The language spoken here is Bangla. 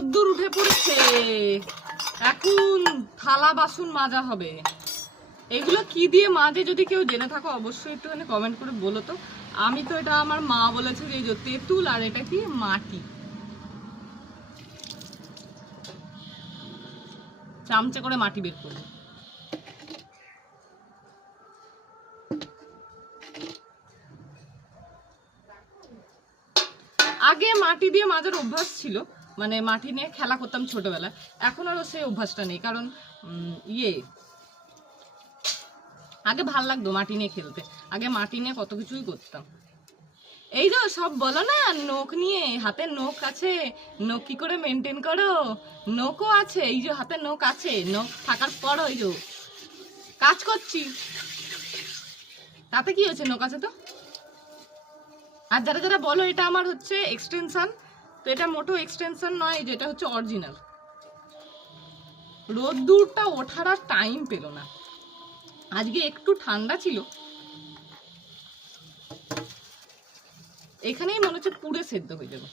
রোদ্দুর উঠে পড়েছে, এখন থালা বাসন মাজা হবে। এগুলো কি দিয়ে মাজে যদি কেউ জেনে থাকো অবশ্যই একটুখানি কমেন্ট করে বলো তো। আমি তো এটা আমার মা বলেছে যে এই যে তেঁতুল আর এটা কি মাটি, চামচে করে মাটি বের করবো। আগে মাটি দিয়ে মাজার অভ্যাস ছিল, মানে মাটি নিয়ে খেলা করতাম ছোটবেলায়। এখন আরও সেই অভ্যাসটা নেই, কারণ আগে ভাল লাগতো মাটি নিয়ে খেলতে, আগে মাটি নিয়ে কত কিছুই করতাম। এই যে সব বলো না নখ নিয়ে, হাতের নখ আছে, নখ কি করে মেনটেন করো, নখও আছে, এই যে হাতের নখ আছে, নখ থাকার পরও এই যে কাজ করছি, তাতে কি হয়েছে, নখ আছে তো। আর যারা যারা বলো এটা আমার হচ্ছে এক্সটেনশন, তো এটা মোটো এক্সটেনশন নয়, যেটা হচ্ছে অরিজিনাল। রোদ্দুরটা ওঠার আর টাইম পেল না, আজকে একটু ঠান্ডা ছিল, এখানেই মনে হচ্ছে পুরে সেদ্ধ হয়ে যাবে।